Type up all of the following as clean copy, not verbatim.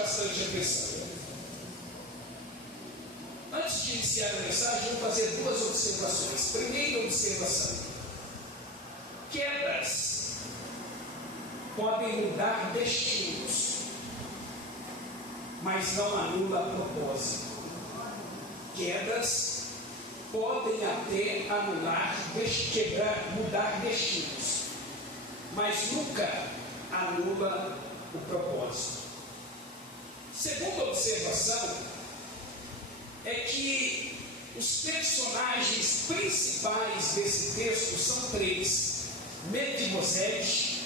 bastante atenção. Antes de iniciar a mensagem, vamos fazer duas observações. Primeira observação: quedas podem mudar destinos, mas não anula propósito. Quedas podem até anular, mudar destinos, mas nunca anula o propósito. Segunda observação é que os personagens principais desse texto são três: Mefibosete,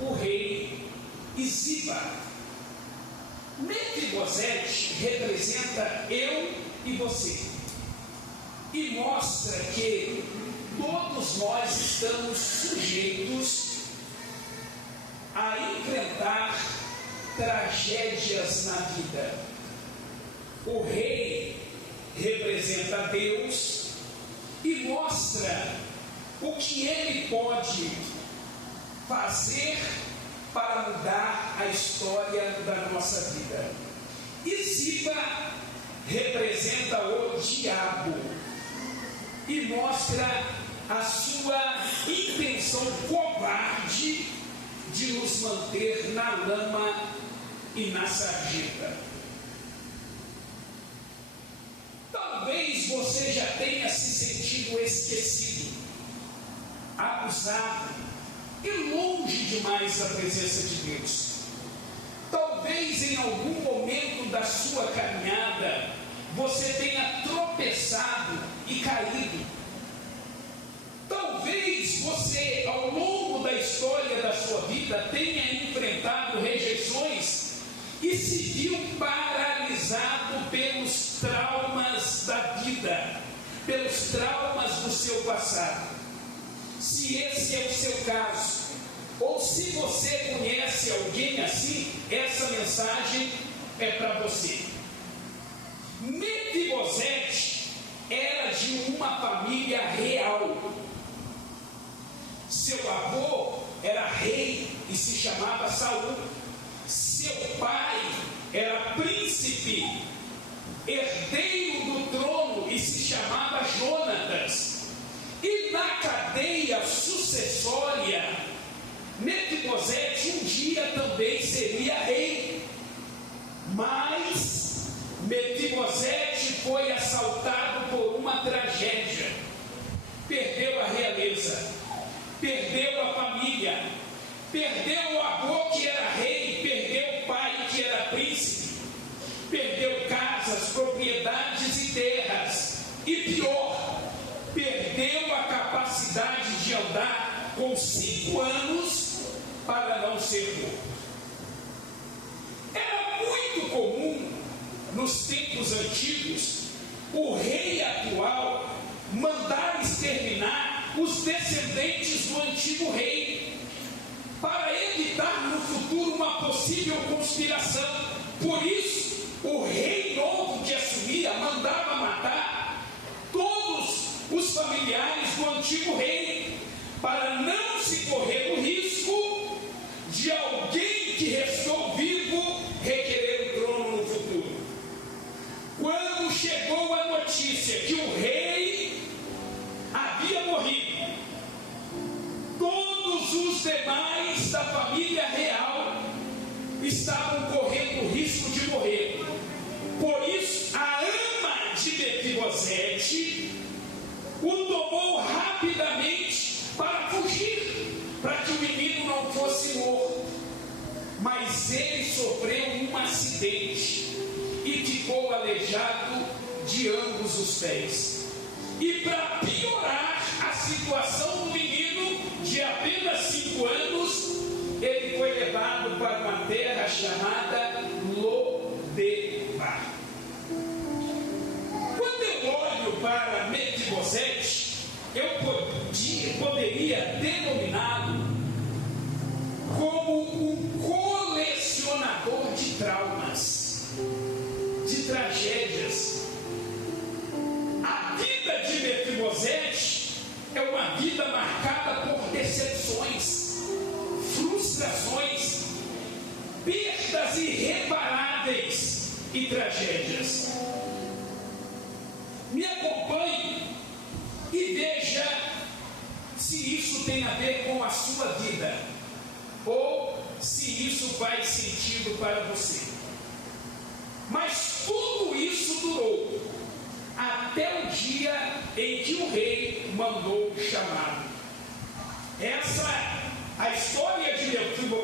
o rei, e Ziba. Mefibosete representa eu e você, e mostra que todos nós estamos sujeitos a enfrentar tragédias na vida. O rei representa Deus e mostra o que ele pode fazer para mudar a história da nossa vida. E Ziba representa o diabo e mostra a sua intenção covarde de nos manter na lama e na sarjeta. Talvez você já tenha se sentido esquecido, abusado e longe demais da presença de Deus. Talvez em algum momento da sua caminhada você tenha tropeçado e caído. Talvez você, ao longo da história da sua vida, tenha enfrentado rejeições e se viu paralisado pelos traumas da vida, pelos traumas do seu passado. Se esse é o seu caso, ou se você conhece alguém assim, essa mensagem é para você. Mefibosete era de uma família real. Seu avô era rei e se chamava Saul. Seu pai era príncipe, herdeiro do trono, e se chamava Jonatas. E na cadeia sucessória, Mefibosete um dia também seria rei. Mas Mefibosete foi assaltado por uma tragédia. Perdeu a realeza, perdeu a família, perdeu o avô que era rei, perdeu o pai que era príncipe, perdeu casas, propriedades e terras, e pior, perdeu a capacidade de andar com 5 anos para não ser morto. Era muito comum nos tempos antigos o rei atual mandar exterminar os descendentes do antigo rei, para evitar no futuro uma possível conspiração. Por isso, o rei novo que assumia mandava matar todos os familiares do antigo rei, para não se correr o risco de alguém que restou vivo requerer o trono no futuro. Quando chegou a notícia que o rei havia morrido, todos os demais da família real estavam correndo o risco de morrer. Por isso, a ama de Mefibosete o tomou rapidamente para fugir, para que o menino não fosse morto. Mas ele sofreu um acidente e ficou aleijado de ambos os pés. E para piorar a situação do menino, de apenas 5 anos, ele foi levado para uma terra chamada Lodebar. Quando eu olho para Mefibosete, eu poderia denominá-lo como um colecionador de traumas, de tragédias. A vida de Mefibosete é uma vida marcada por decepções, frustrações, perdas irreparáveis. inevitáveis e tragédias. Me acompanhe e veja se isso tem a ver com a sua vida, ou se isso faz sentido para você. Mas tudo isso durou até o dia em que o rei mandou chamá-lo. A história de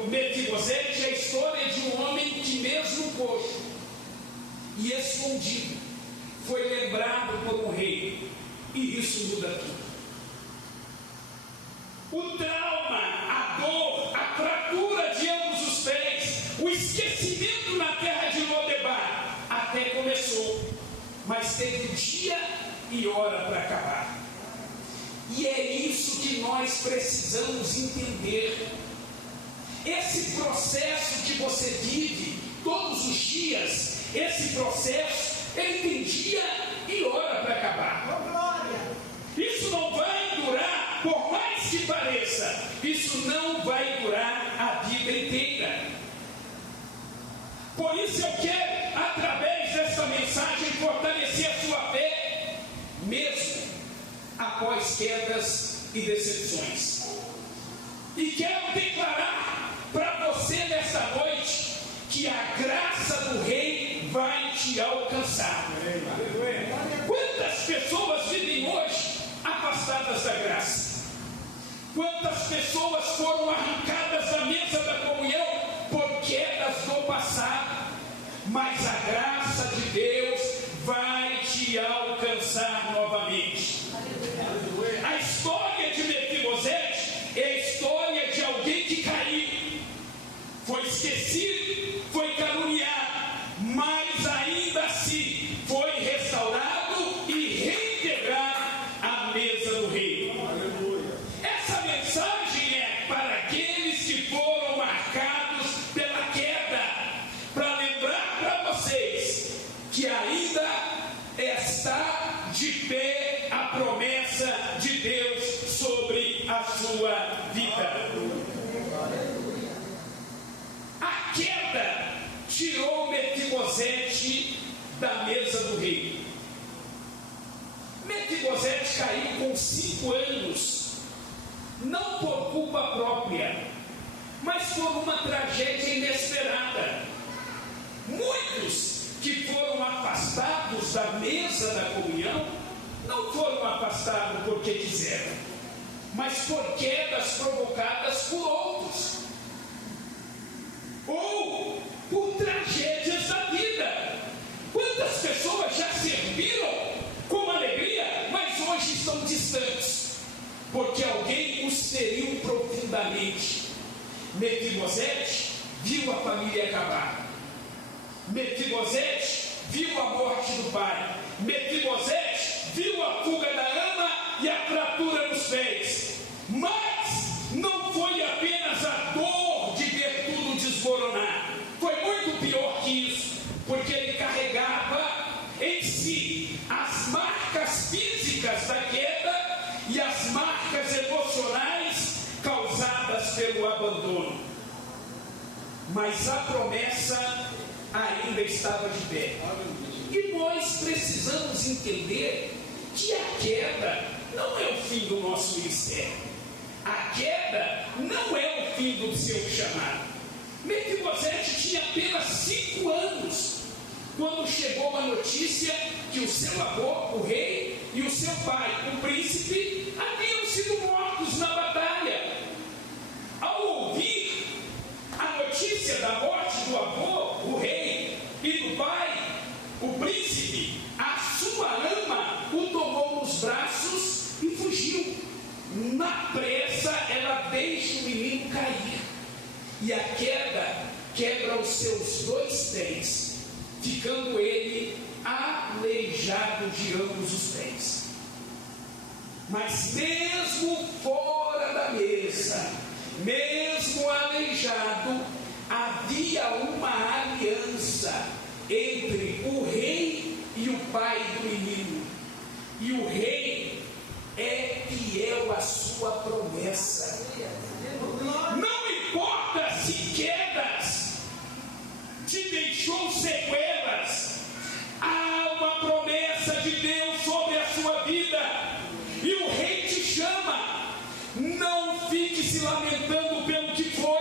Mefibosete é a história de um homem que, mesmo coxo e escondido, foi lembrado por um rei, e isso muda tudo. O trauma, a dor, a fratura de ambos os pés, o esquecimento na terra de Lodebar, até começou, mas teve dia e hora para acabar. E é isso que nós precisamos entender. Esse processo que você vive todos os dias, esse processo, ele tem dia e hora para acabar. Isso não vai durar, por mais que pareça, isso não vai durar a vida inteira. Por isso eu quero, através dessa mensagem, fortalecer a sua fé, mesmo após quedas e decepções. E quero declarar para você nesta noite que a graça do Rei vai te alcançar. Quantas pessoas vivem hoje afastadas da graça? Quantas pessoas foram arrancadas da mesa da comunhão por quedas do passado? Mas a graça de Deus vai te alcançar novamente. A história de Mefibosete é a história de alguém que caiu, foi esquecido, foi caluniado, mas ainda assim foi restaurado e reintegrado à mesa do rei. Essa mensagem é para aqueles que foram marcados pela queda, para lembrar para vocês que ainda está de pé a promessa de Deus sobre a sua vida. A queda tirou Mefibosete da mesa do rei. Mefibosete caiu com 5 anos, não por culpa própria, mas por uma tragédia inesperada. Muitos que foram afastados da mesa da comunhão não foram afastados porque quiseram, mas por quedas provocadas por outros, ou por tragédias da vida. Quantas pessoas já serviram com alegria, mas hoje estão distantes, porque alguém os feriu profundamente. Mefibosete viu a família acabar. Mefibosete viu a morte do pai. Mefibosete viu a fuga da ama e a fratura nos pés. Mas não foi apenas a dor de ver tudo desmoronar. Foi muito pior que isso, porque ele carregava em si as marcas físicas da queda e as marcas emocionais causadas pelo abandono. Mas a promessa ainda estava de pé. E nós precisamos entender que a queda não é o fim do nosso ministério. A queda não é o fim do seu chamado. Mefibosete tinha apenas 5 anos quando chegou a notícia que o seu avô, o rei, e o seu pai, o príncipe, haviam sido mortos na batalha. Ao ouvir a notícia da morte do avô, o rei, e do pai, o príncipe, a sua ama o tomou nos braços e fugiu. Na pressa, ela deixa o menino cair, e a queda quebra os seus 2 pés, ficando ele aleijado de ambos os pés. Mas mesmo fora da mesa, mesmo aleijado, havia uma aliança entre o rei e o pai do menino. E o rei é fiel à sua promessa. Não importa se quedas te deixam deixou sequelas. Há uma promessa de Deus sobre a sua vida, e o rei te chama. Não fique se lamentando pelo que foi,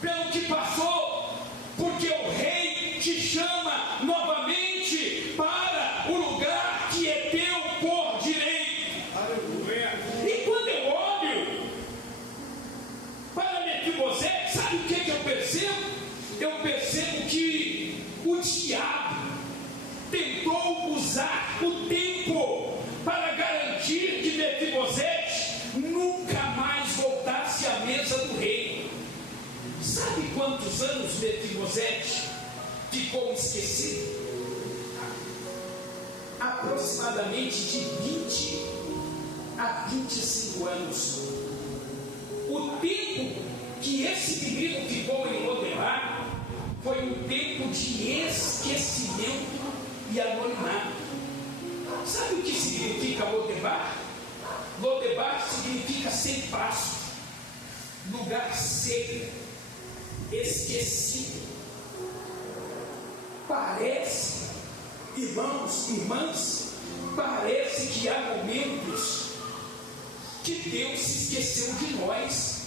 pelo que passou, porque o rei te chama novamente para o lugar que é teu por direito. Aleluia. E quando eu olho para Mefibosete, sabe o que eu percebo? Eu percebo que o diabo tentou usar o tempo para garantir que Mefibosete nunca mais voltasse à mesa do rei. Sabe quantos anos Mefibosete ficou esquecido? Aproximadamente de 20 a 25 anos. O tempo que esse menino ficou em Lodebar foi um tempo de esquecimento e anonimato. Sabe o que significa Lodebar? Lodebar significa sem pasto, lugar seco, esquecido. Parece, irmãos, irmãs, parece que há momentos que Deus se esqueceu de nós.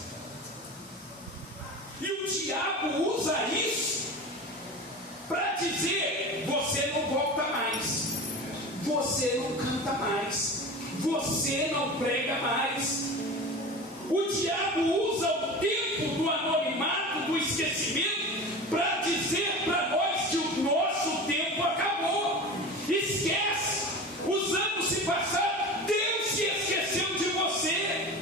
E o diabo usa isso para dizer: você não volta mais, você não canta mais, você não prega mais. O diabo usa o tempo do anonimato, do esquecimento, para dizer para nós que o nosso tempo acabou. Esquece, os anos se passaram, Deus se esqueceu de você.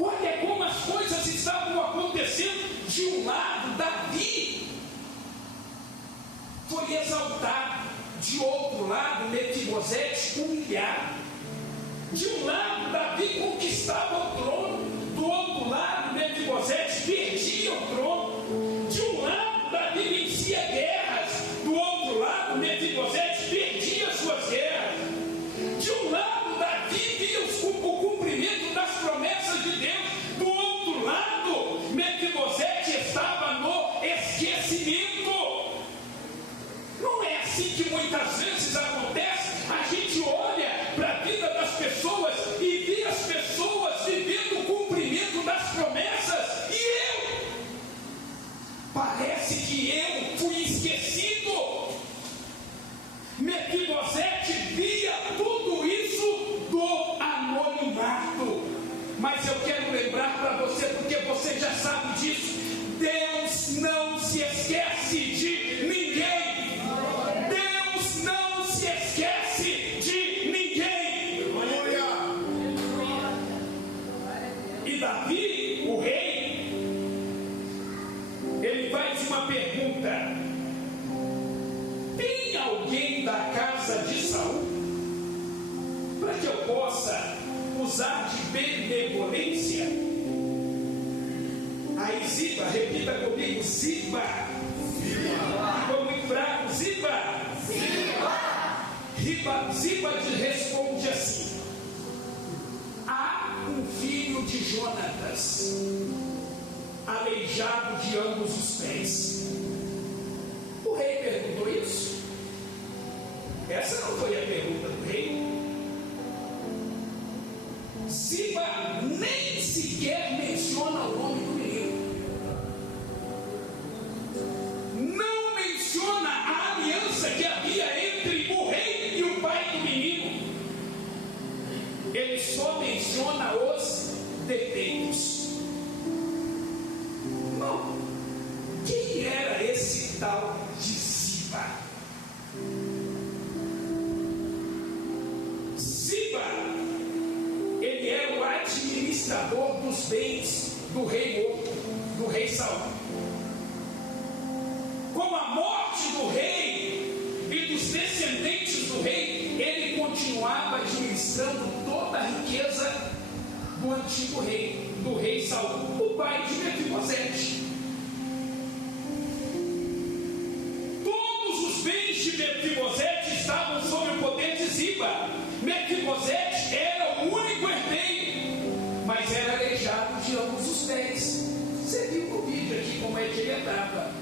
Olha como as coisas estavam acontecendo. De um lado, Davi foi exaltado, de outro lado, Mefibosete humilhado. De um lado, Davi conquistava o trono, do outro lado, Mefibosete perdia o trono. De um lado, Davi vencia guerras, do outro lado, Mefibosete perdia suas guerras. De um lado, Davi via o cumprimento das promessas de Deus, do outro lado, Mefibosete estava no esquecimento. Não é assim que muitas vezes acontece? A gente olha para a vida das pessoas e vê as pessoas vivendo o cumprimento das promessas, e eu? Parece que eu fui esquecido. Mefibosete via tudo isso do anonimato. Mas eu quero lembrar para você, porque você já sabe disso: Deus não se esquece de ninguém. Deus não se esquece de ninguém. E Davi, o rei, ele faz uma pergunta: tem alguém da casa de Saul para que eu possa usar de benevolência? Aí Ziba, repita comigo: Ziba. Ficou muito fraco. Ziba. Ziba responde assim: há um filho de Jonatas, aleijado de ambos os pés. O rei perguntou isso? Essa não foi a pergunta do rei. Ziba nem sequer menciona o nome do menino. Não menciona a aliança que havia entre o rei e o pai do menino. Ele só menciona os defeitos. Não. Quem era esse tal de Ziba? Ziba, ele era o administrador dos bens do rei morto, do rei Saul. Com a morte do rei e dos descendentes do rei, ele continuava administrando toda a riqueza do antigo rei, do rei Saul, o pai de Mefibosete. Todos os bens de Mefibosete estavam sob o poder de Ziba. Mefibosete era o único herdeiro, mas era aleijado de ambos os pés. Você viu no vídeo aqui como é que ele andava.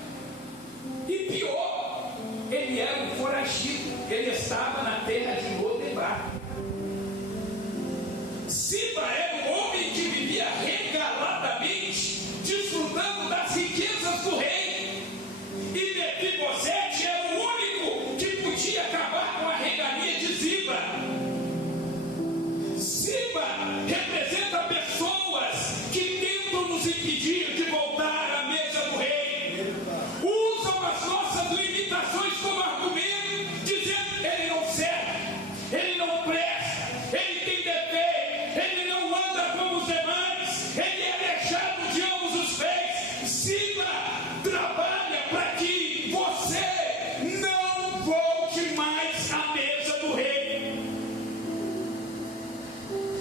ele estava na terra de Lodebar. Ziba era um homem que vivia regaladamente, desfrutando das riquezas do rei. E Mefibosete era o único que podia acabar com a regalia de Ziba. Ziba representa pessoas que tentam nos impedir de voltar à mesa do rei. Usam as nossas limitações como argumento, dizendo: ele não serve, ele não presta, ele tem defeito, ele não anda como os demais, ele é aleijado de ambos os pés. Ziba trabalha para que você não volte mais à mesa do rei.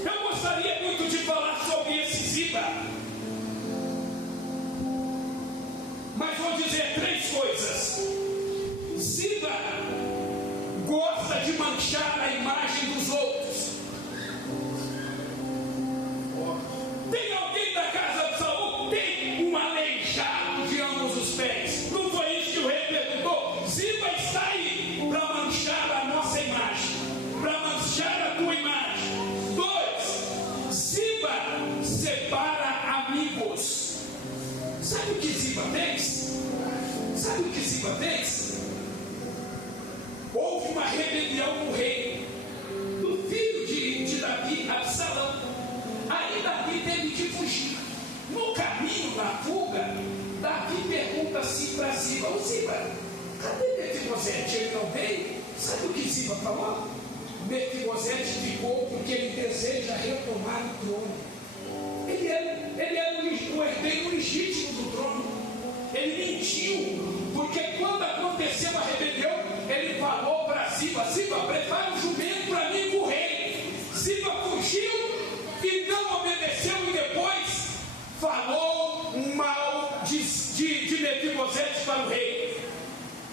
Eu gostaria muito de falar sobre esse Ziba, mas vou dizer 3 coisas. Ziba gosta de manchar a imagem dos outros. Tem alguém da casa de Saul? Tem um aleijado de ambos os pés. Não foi isso que o rei perguntou? Ziba está aí para manchar a nossa imagem, para manchar a tua imagem. 2, Ziba separa amigos. Sabe o que Ziba fez? Sabe o que Ziba fez? Houve uma rebelião no reino do filho de Davi, Absalão. Aí Davi teve que fugir. No caminho, na fuga, Davi pergunta assim para Ziba: ô Ziba, cadê Mefibosete? Ele não veio? Sabe o que Ziba falou? Mefibosete ficou porque ele deseja retomar o trono. Ele era o herdeiro legítimo do trono. Ele mentiu, porque quando aconteceu a rebelião, ele falou para Ziba: Ziba, prepara um jumento para mim com o rei. Ziba fugiu e não obedeceu, e depois falou mal de Mefibosete para o rei.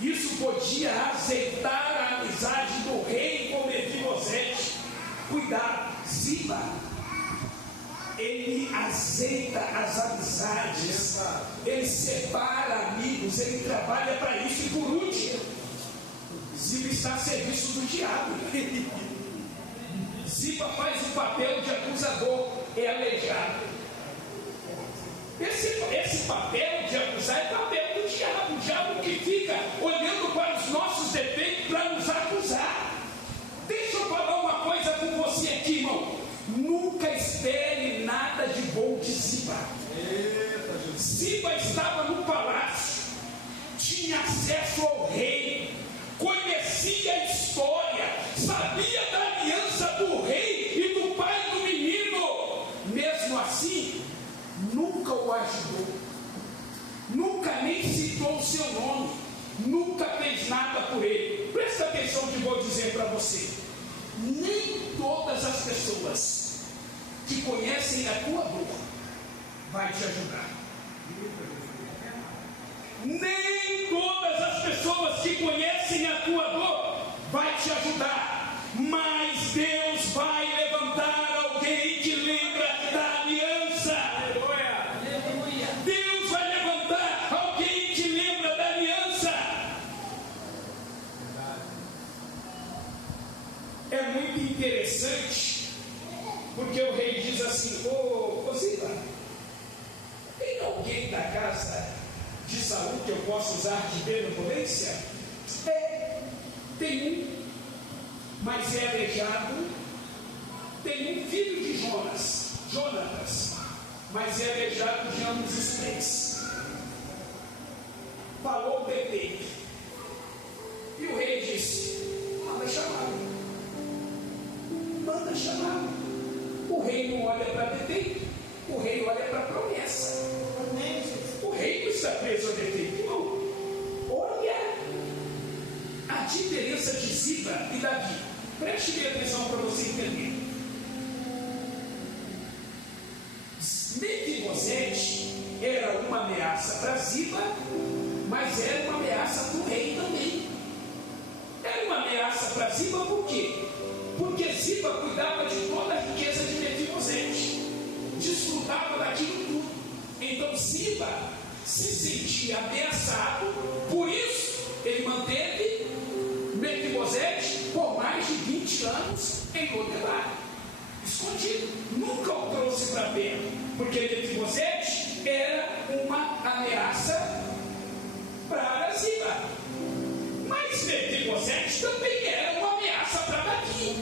Isso podia azeitar a amizade do rei com Mefibosete. Cuidado, Ziba, ele azeita as amizades, ele separa amigos, ele trabalha para isso. E por último, Ziba está a serviço do diabo. Ziba faz o papel de acusador, é aleijado. Esse papel de acusar é papel do diabo. O diabo que fica olhando para os nossos defeitos para nos acusar. Deixa eu falar uma coisa com você aqui, irmão. Nunca espere nada de bom de Ziba. Ziba estava no palácio, tinha acesso ao rei, conhecia a história, sabia da aliança do rei e do pai do menino. Mesmo assim, nunca o ajudou, nunca nem citou o seu nome, nunca fez nada por ele. Presta atenção no que vou dizer para você. Nem todas as pessoas que conhecem a tua dor vai te ajudar. Nem todas as pessoas que conhecem a tua dor vai te ajudar. Mas Deus vai levantar alguém que lembra da aliança. Aleluia. Deus vai levantar alguém que lembra da aliança. É muito interessante, porque o rei diz assim: ô Ziba, tem alguém da casa de Saul que eu possa usar de benevolência? Tem um, mas é aleijado. Tem um filho de Jonatas, mas é aleijado de ambos os pés. Falou o defeito. E o rei disse: manda chamá-lo. Manda chamá-lo. O rei não olha para defeito, o rei olha para promessa. O rei não está preso a defeito, não. Olha a diferença de Ziba e Davi. Preste bem atenção para você entender. Mefibosete era uma ameaça para Ziba, mas era uma ameaça para o rei também. Era uma ameaça para Ziba por quê? Porque Ziba cuidava de toda a riqueza de Mefibosete, desfrutava daquilo tudo. Então Ziba se sentia ameaçado, por isso ele manteve Mefibosete em Lodebar, escondido. Nunca o trouxe para perto, porque Mefibosete era uma ameaça para Ziba. Mas Mefibosete também era uma ameaça para Davi.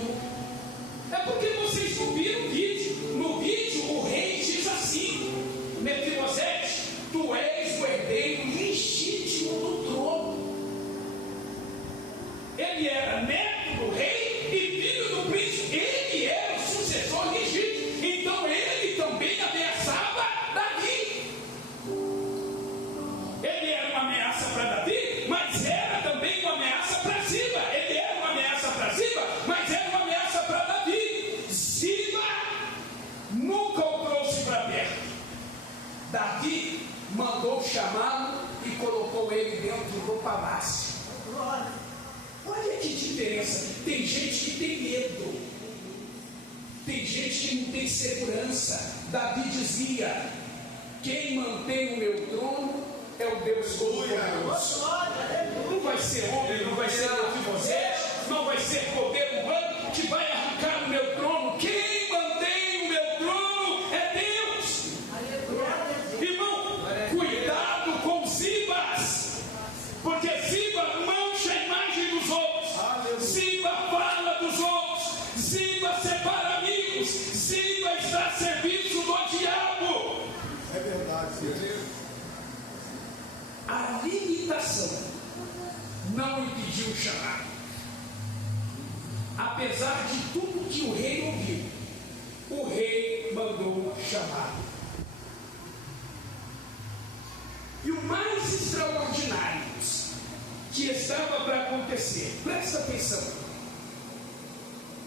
É porque vocês não viram o vídeo. No vídeo o rei diz assim: Mefibosete, tu és o herdeiro legítimo do trono. Ele era neto do rei e filho do príncipe. Ele era o sucessor legítimo. Então ele também ameaçava Davi. Ele era uma ameaça para Davi, mas era também uma ameaça para Ziba. Ele era uma ameaça para Ziba, mas era uma ameaça para Davi. Ziba nunca o trouxe para perto. Davi mandou chamá-lo e colocou ele dentro do palácio. Olha que diferença. Tem gente que tem medo, tem gente que não tem segurança. Davi dizia: quem mantém o meu trono é o Deus Todo-Poderoso. Não vai ser homem, não vai ser Mefibosete, não vai ser poder humano que vai arrancar o meu trono. Quem mantém o meu trono é Deus. Irmão, cuidado com Zibas, porque Ziba mancha a imagem dos outros, Ziba fala dos outros, Ziba separa amigos, Ziba está a serviço do diabo. É verdade, Senhor. A limitação não impediu o chamado. Apesar de tudo que o rei ouviu, o rei mandou chamá-lo. E o mais extraordinário que estava para acontecer, presta atenção,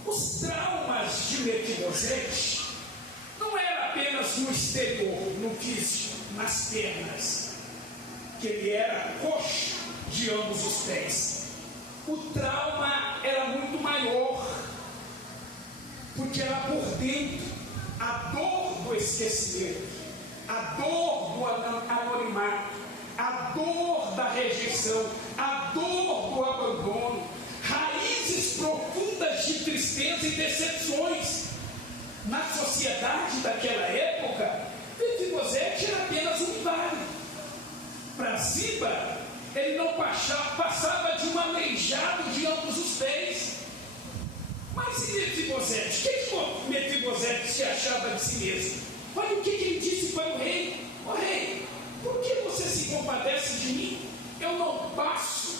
os traumas de Mefibosete não era apenas no exterior, no físico, nas pernas, que ele era coxo de ambos os pés. O trauma era muito maior, porque era por dentro. A dor do esquecimento, a dor do anonimato, a dor da rejeição, a dor do abandono, raízes profundas de tristeza e decepções. Na sociedade daquela época, Mefibosete era apenas um inválido. Para Ziba, ele não passava de um aleijado de ambos os pés. Mas e Mefibosete? O que Mefibosete se achava de si mesmo? Olha o que ele disse para o rei: ó rei, por que você se compadece de mim? Eu não passo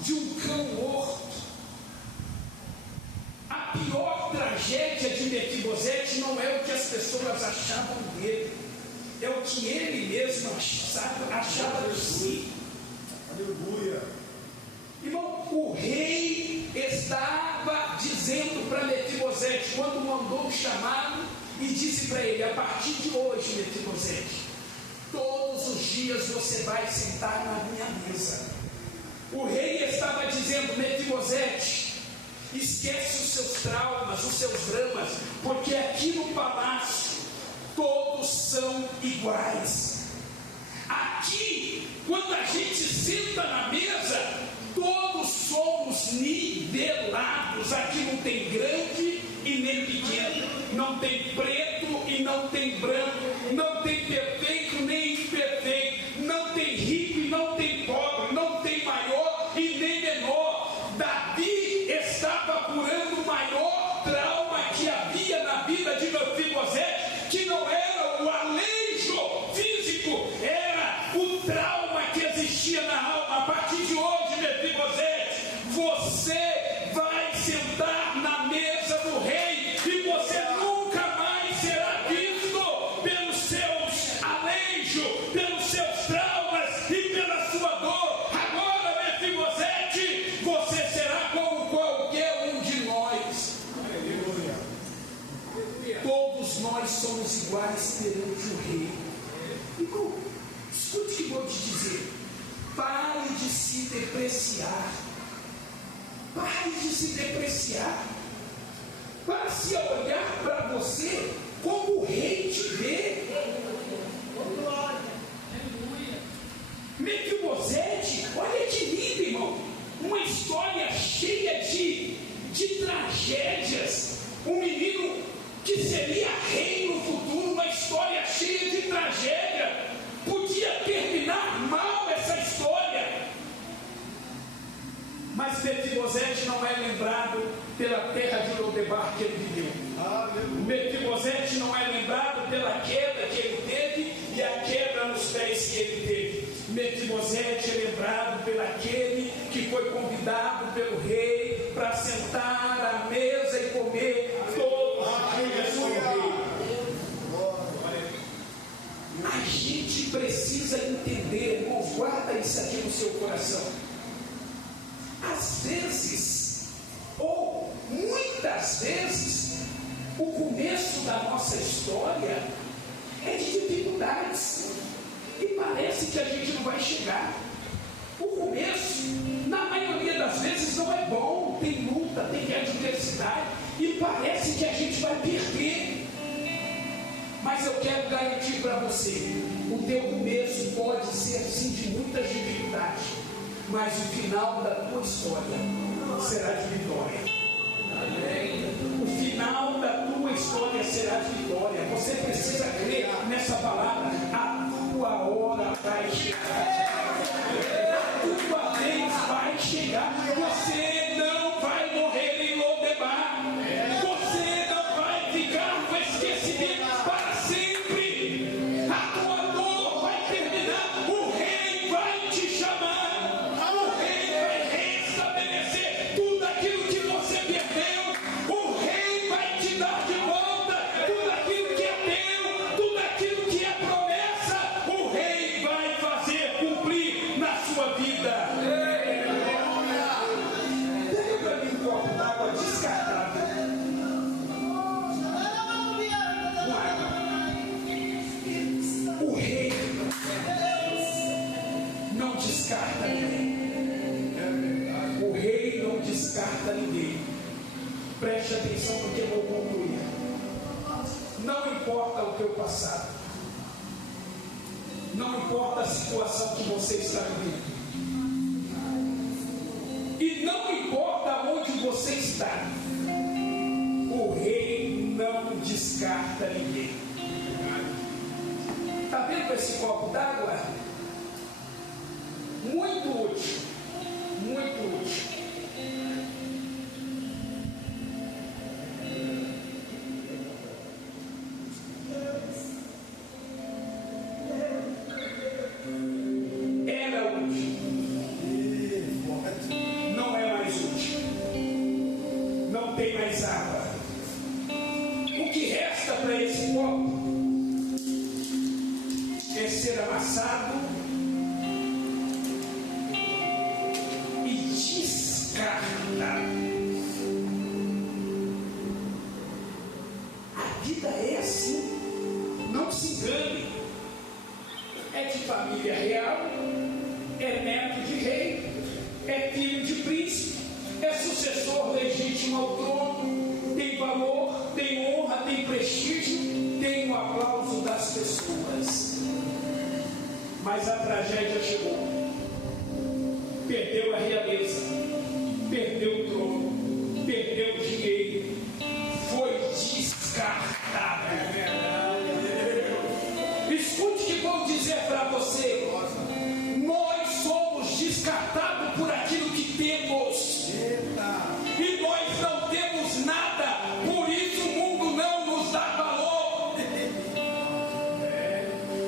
de um cão morto. A pior tragédia de Mefibosete não é o que as pessoas achavam dele, é o que ele mesmo achava de si. Aleluia. Irmão, o rei estava dizendo para Mefibosete, quando mandou chamá-lo, e disse para ele: a partir de hoje, Mefibosete, todos os dias você vai sentar na minha mesa. O rei estava dizendo: Mefibosete, esquece os seus traumas, os seus dramas, porque aqui no palácio todos são iguais. Aqui, quando a gente senta na mesa, todos somos nivelados. Aqui não tem grande e nem pequeno, não tem preto e não tem branco, não tem perfeito nem imperfeito, não tem rico e não tem pobre, não tem maior e nem menor. Davi estava curando o maior trauma que havia na vida de Mefibosete, que não era o aleijo físico, era o trauma que existia na alma. A partir de hoje, Mefibosete, você vai sentar na mesa do rei e você nunca mais será visto pelos seus aleijos, pelos seus traumas e pela sua dor. Agora, Mefibosete, você será como qualquer um de nós. Aleluia. Todos nós somos iguais perante o rei. Então, escute o que vou te dizer. Pare de se depreciar. Pare de se depreciar. Passe a olhar para você como o rei te vê. Mefibosete, olha que lindo, irmão. Uma história cheia de tragédias. um menino que seria rei no futuro, uma história cheia de tragédia. Podia terminar mal essa história. Mas Mefibosete não é lembrado pela terra de Lodebar que ele viveu. Mefibosete não é lembrado pela queda que ele teve e a queda nos pés que ele teve. Mefibosete é lembrado pelo aquele que foi convidado pelo rei para sentar à mesa e comer todos os dias com o rei. A gente precisa entender, irmãos, guarda isso aqui no seu coração. Às vezes, ou muitas vezes, o começo da nossa história é de dificuldades. E parece que a gente não vai chegar. O começo, na maioria das vezes, não é bom. Tem luta, tem adversidade. E parece que a gente vai perder. Mas eu quero garantir para você: o teu começo pode ser sim de muitas dificuldades, mas o final da tua história será de vitória. O final da tua história será de vitória. Você precisa crer nessa palavra. A tua hora vai chegar. A tua vez vai chegar. Você não vai morrer em Lodebar. Você não vai ficar no esquecimento para sempre. A tua dor vai terminar. O rei vai te chamar. O rei vai restabelecer tudo aquilo que você perdeu. O rei vai te dar de volta tudo aquilo que é teu, tudo aquilo que é promessa. O rei vai fazer cumprir na sua vida. Pega para mim um copo d'água descartável. Com água. O rei não descarta ninguém. O rei não descarta ninguém. Preste atenção porque eu vou concluir. Não importa o teu passado. Não importa a situação que você está vivendo. E não importa onde você está. O rei não descarta ninguém. Está vendo esse copo d'água? Muito útil. Muito útil. Era útil. Não é mais útil. Não tem mais água. O que resta para esse copo é ser amassado e descartado. A vida é assim. Não se engane. É de família real, é neto de rei, é filho de príncipe, é sucessor legítimo ao trono, tem valor, tem honra, tem prestígio, tem o aplauso das pessoas. Mas a tragédia chegou. Perdeu a realeza, perdeu o trono, perdeu o dinheiro, foi descartado. Escute o que vou dizer para você. Nós somos descartados por aquilo que temos. E nós não temos nada. Por isso o mundo não nos dá valor.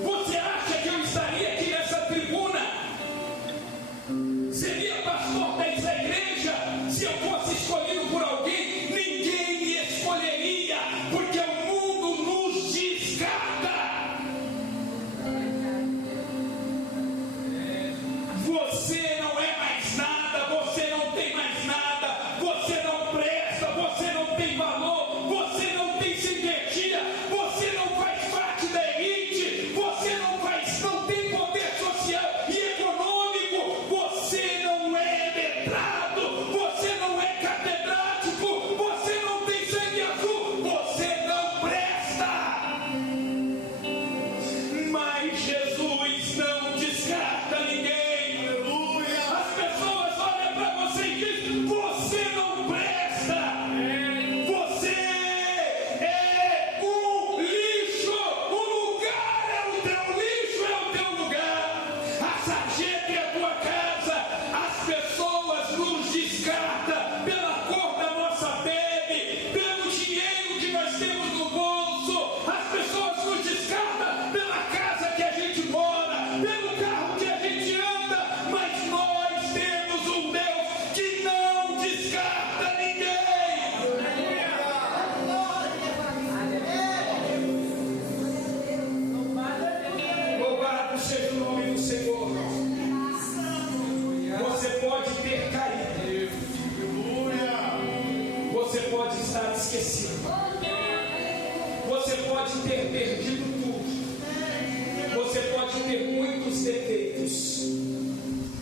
Você acha que eu estaria aqui nessa tribuna? Seria pastor ter perdido tudo. Você pode ter muitos defeitos.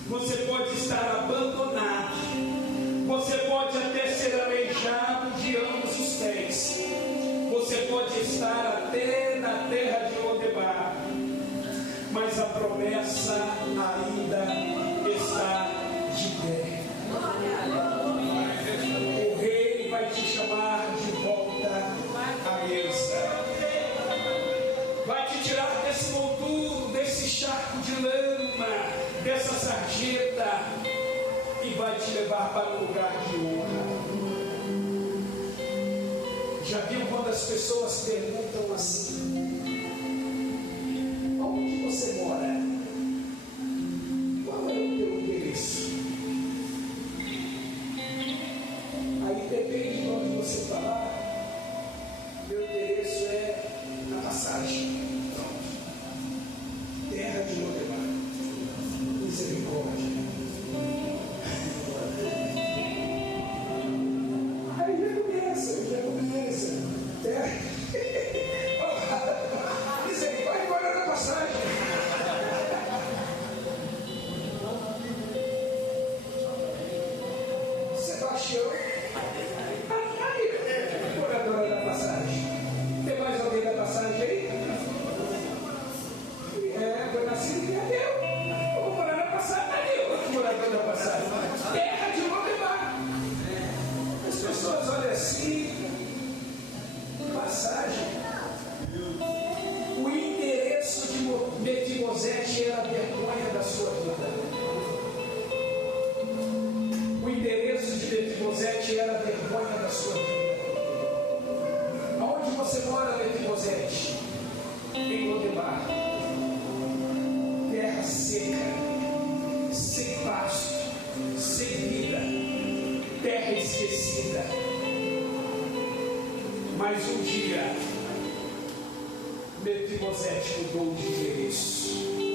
Você pode estar abandonado. Você pode até ser aleijado de ambos os pés. Você pode estar até na terra de Lodebar. Mas a promessa ainda está de pé. O rei vai te chamar de volta à mesa. Vai te tirar desse monturo, desse charco de lama, dessa sarjeta, e vai te levar para um lugar de honra. Já viu quando as pessoas perguntam assim: onde você mora? Qual é o teu endereço? Aí depende de onde você falar. Meu endereço é a passagem. Terra de Lodebar. Misericórdia. Aí já começa. Terra. Misericórdia, agora na passagem. Sebastião. Aí, moradora da passagem. Tem mais alguém da passagem aí? Foi nascido em Adeu. Eu vou morar na passagem. Ali, outro morador da passagem. Terra de Lodebar. As pessoas olham assim. Passagem. O endereço de Mefibosete era a vergonha da sua vida. O endereço de Mefibosete era a vergonha da sua vida. Aonde você mora, Mefibosete? Em Lodebar. Terra seca, sem pasto, sem vida, terra esquecida. Mas um dia, Mefibosete mudou de endereço.